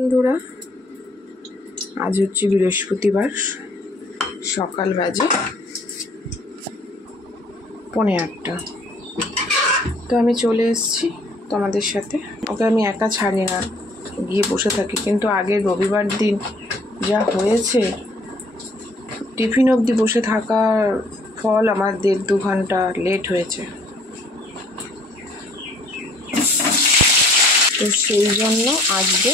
বন্ধুরা, আজ হচ্ছে বৃহস্পতিবার, সকাল বাজে 8:45। তো আমি চলে এসেছি তোমাদের সাথে। ওকে আমি একা ছাড়ি না, গিয়ে বসে থাকি, কিন্তু আগের রবিবার দিন যা হয়েছে, টিফিন অবধি বসে থাকার ফল আমার 1.5-2 ঘন্টা লেট হয়েছে। তো সেই জন্য আজকে,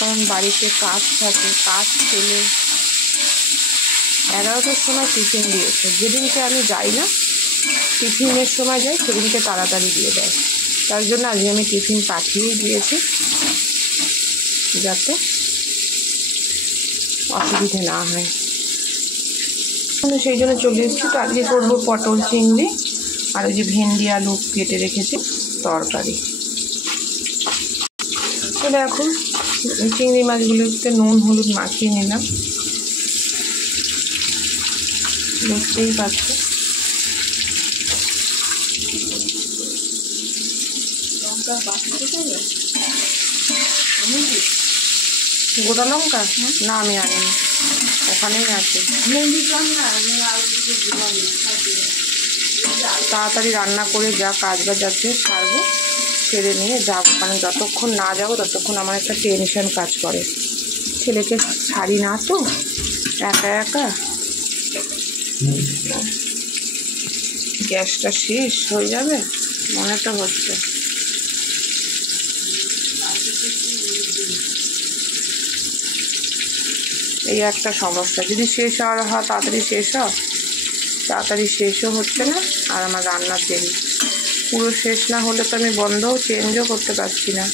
কারণ বাড়িতে কাজ থাকে, কাজ ফেলে 11টার সময় টিফিন দিয়েছে। যেদিনকে আমি যাই না, টিফিনের সময় যাই, সেদিনকে তাড়াতাড়ি দিয়ে দেয়। তার জন্য আজকে আমি টিফিন পাঠিয়েই দিয়েছি, যাতে অসুবিধে না হয়। সেই জন্য চলে এসেছি। তো আজকে করবো পটল চিংড়ি আর ওই যে ভেন্ডি আলু কেটে রেখেছি তরকারি। তো দেখো, চিংড়ি মাছগুলোতে নুন হলুদ মাখিয়ে নিলাম, দেখতেই পাচ্ছ। গোটা লঙ্কা না, আমি আনিনি, ওখানেই আছে। তাড়াতাড়ি রান্না করে যা কাজ বাজ আছে সারবো, সেরে নিয়ে যাবো। কারণ যতক্ষণ না যাবো ততক্ষণ আমার একটা টেনশন কাজ করে। ছেলেকে ছাড়ি না তো, একা একা। গ্যাসটা শেষ হয়ে যাবে মনে তো হচ্ছে। এই একটা সমস্যা, যদি শেষ হওয়ার হয় তাড়াতাড়ি শেষ হয়, তাড়াতাড়ি শেষও হচ্ছে না। আর আমার রান্না দেরি, পুরো শেষ না হলে তো আমি বন্ধও চেঞ্জও করতে পারছি না।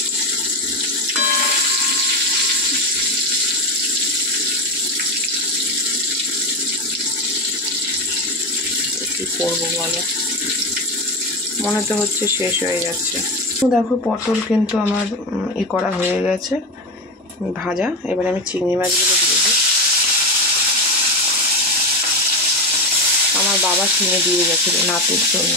কী করবো বলো, মনে তো হচ্ছে শেষ হয়ে যাচ্ছে। দেখো, পটল কিন্তু আমার করা হয়ে গেছে ভাজা। এবারে আমি চিংড়ি মাছগুলো দিয়ে দিই। আমার বাবা কিনে দিয়ে গেছিলো নাতির জন্য।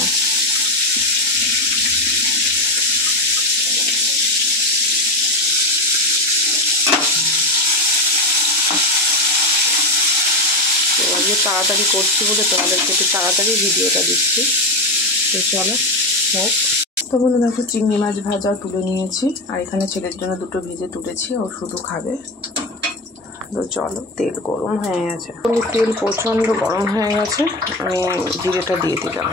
তো আজকে তাড়াতাড়ি করছি বলে তোমাদেরকে একটু তাড়াতাড়ি ভিডিওটা দিচ্ছি। তো চলো হোক। তো বন্ধু দেখো, চিংড়ি মাছ ভাজাও তুলে নিয়েছি, আর এখানে ছেলের জন্য 2টো ভেজে তুলেছি, ও শুধু খাবে। তো চলো, তেল গরম হয়ে গেছে, তেল প্রচণ্ড গরম হয়ে গেছে। আমি জিরেটা দিয়ে দিলাম,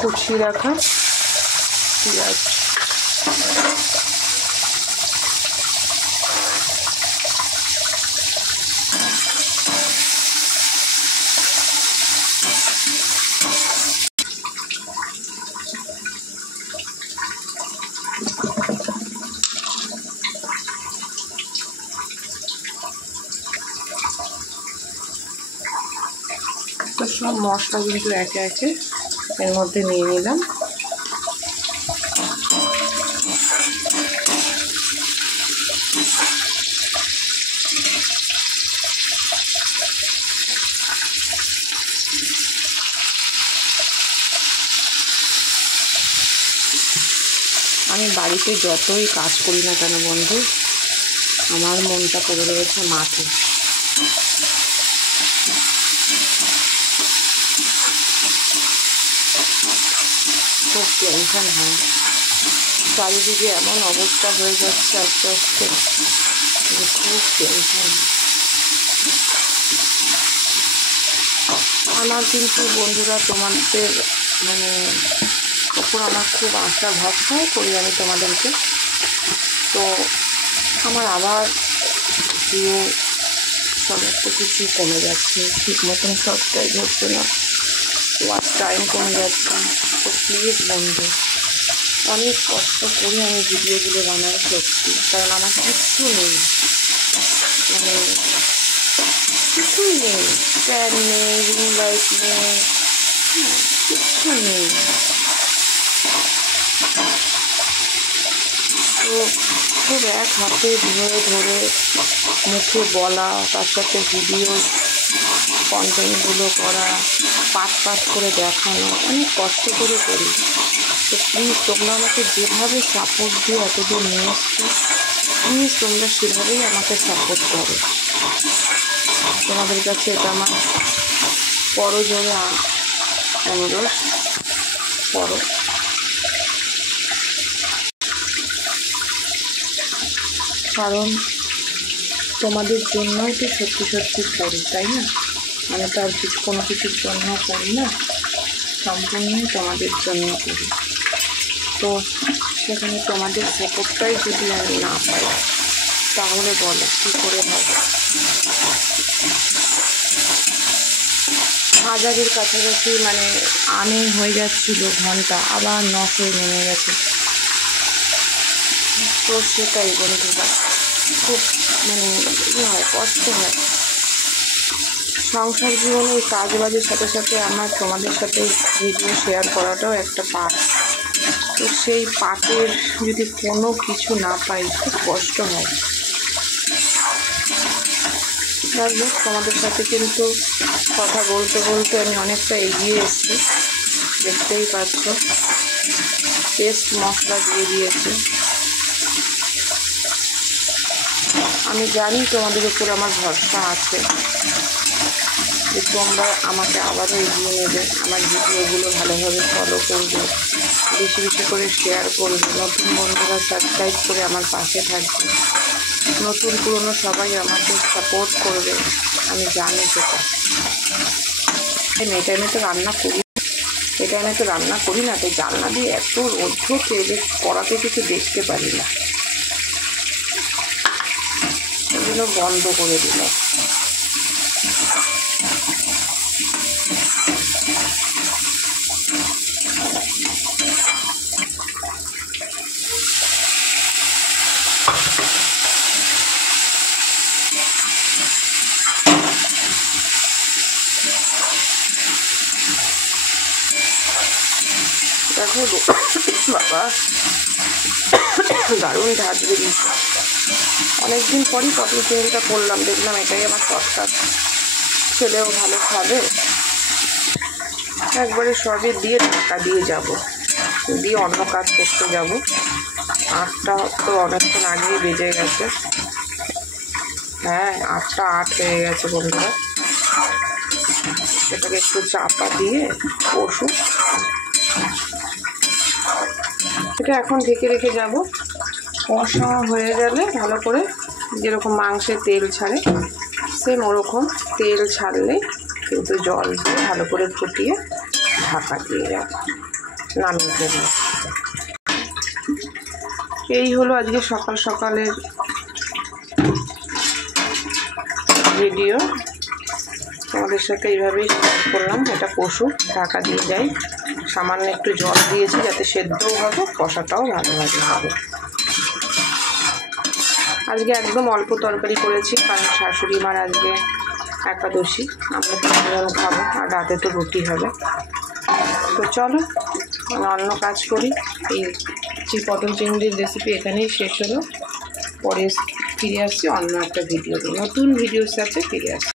কুচিয়ে রাখা পেঁয়াজ, তো সব মশলা কিন্তু একে একে এর মধ্যে নিয়ে নিলাম। আমি বাড়িতে যতই কাজ করি না কেন বন্ধু, আমার মনটা পড়ে রয়েছে মাঠে। খুব টেনশন হয়, চারিদিকে এমন অবস্থা হয়ে যাচ্ছে আস্তে আস্তে, খুব টেনশন। আমার কিন্তু বন্ধুরা, তোমাদের ওপর আমার খুব আশা ভরসা করি আমি তোমাদেরকে। তো আমার আবার ভিউ সমস্ত কিছু কমে যাচ্ছে, ঠিক মতন সাবস্ক্রাইব হচ্ছে না, ওয়াচ টাইম কমে যাচ্ছে। তো প্লিজ বন্ধু, অনেক কষ্ট করে আমি ভিডিওগুলো বানাই সত্যি, কারণ আমার কিচ্ছু নেই, কিছুই নেই, স্ট্যান্ড নেই, রিং লাইট নেই, কিচ্ছু নেই। তো খুব এক হাতে ধরে ধরে মুখে বলা, তার সাথে ভিডিও কন্টেন্টগুলো করা, পাট পাট করে দেখানো, অনেক কষ্ট করে করি। তো প্লিজ তোমরা আমাকে যেভাবে সাপোর্ট দিয়ে এতদূর নিয়ে এসছো, প্লিজ তোমরা সেভাবেই আমাকে সাপোর্ট করো। তোমাদের কাছে এটা আমার করজোড়ে অনুরোধ করো। কারণ তোমাদের জন্যই তো সত্যি সত্যি করি, তাই না? আমি তো আর কোনো কিছুর জন্য করি না, সম্পূর্ণই তোমাদের জন্য করি। তো সেখানে তোমাদের সাপোর্টটাই যদি আমি না পাই তাহলে বলো কী করে হবে? হাজারের কাছাকাছি আর্নিং হয়ে যাচ্ছিল ঘন্টা, আবার 900 নেমে গেছে। তো সেটাই বন্ধুরা, খুব হয়, কষ্ট হয়। সংসার জীবনে এই কাজবাজের সাথে সাথে আমার তোমাদের সাথে ভিডিও শেয়ার করাটাও একটা পার্ট। তো সেই পার্টের যদি কোনো কিছু না পাই খুব কষ্ট হয়। যাই হোক, তোমাদের সাথে কিন্তু কথা বলতে বলতে আমি অনেকটা এগিয়ে এসেছি, দেখতেই পাচ্ছ। পেস্ট মশলা দিয়ে দিয়েছি। আমি জানি তোমাদের উপর আমার ভরসা আছে যে তোমরা আমাকে আবারও এগিয়ে নেবে, আমার ভিডিওগুলো ভালোভাবে ফলো করবে, বেশি বেশি করে শেয়ার করবে, নতুন বন্ধুরা সাবস্ক্রাইব করে আমার পাশে থাকবে, নতুন পুরনো সবাই আমাকে সাপোর্ট করবে। আমি জানি সেটা। এই টাইমে তো রান্না করি, এই টাইমে তো রান্না করি না, তাই জানলা দিয়ে এত রৌদ্র যে কড়াতে কিছু দেখতে পারি না, সেগুলো বন্ধ করে দিলাম। দেখো বাবা, দারুণ ঝাঁজ বেরিয়েছে। অনেকদিন পরই পটল চিংড়িটা করলাম, দেখলাম এটাই আমার শর্টকাট, ছেলেও ভালো খাবে। একবারে সবই দিয়ে ঢাকা দিয়ে যাব, দিয়ে অন্য কাজ করতে যাব। 8টা তো অনেকক্ষণ আগেই বেজে গেছে। হ্যাঁ, 8টা 8 হয়ে গেছে বন্ধুরা। সেটাকে একটু চাপা দিয়ে কষু, এটা এখন ঢেকে রেখে যাব। কষা হয়ে গেলে ভালো করে, যেরকম মাংসের তেল ছাড়ে সেম ওরকম তেল ছাড়লে কিন্তু জল দিয়ে ভালো করে ফুটিয়ে ঢাকা দিয়ে যাব, নামিয়ে দেবো। এই হলো আজকে সকাল সকালের ভিডিও, তোমাদের সাথে এইভাবেই শেয়ার করলাম। এটা পশু ঢাকা দিয়ে যাই, সামান্য একটু জল দিয়েছি যাতে সেদ্ধও হবে, কষাটাও ভালোভাবে হবে। আজকে একদম অল্প তরকারি করেছি, কারণ শাশুড়ি মার আজকে একাদশী, আমরা 3 জন খাবো, আর রাতে তো রুটি হবে। তো চলো অন্য কাজ করি। এই পটল চিংড়ির রেসিপি এখানেই শেষ হলো। পরে ফিরে আসছি অন্য একটা ভিডিও, নতুন ভিডিওর সাথে ফিরে আসছি।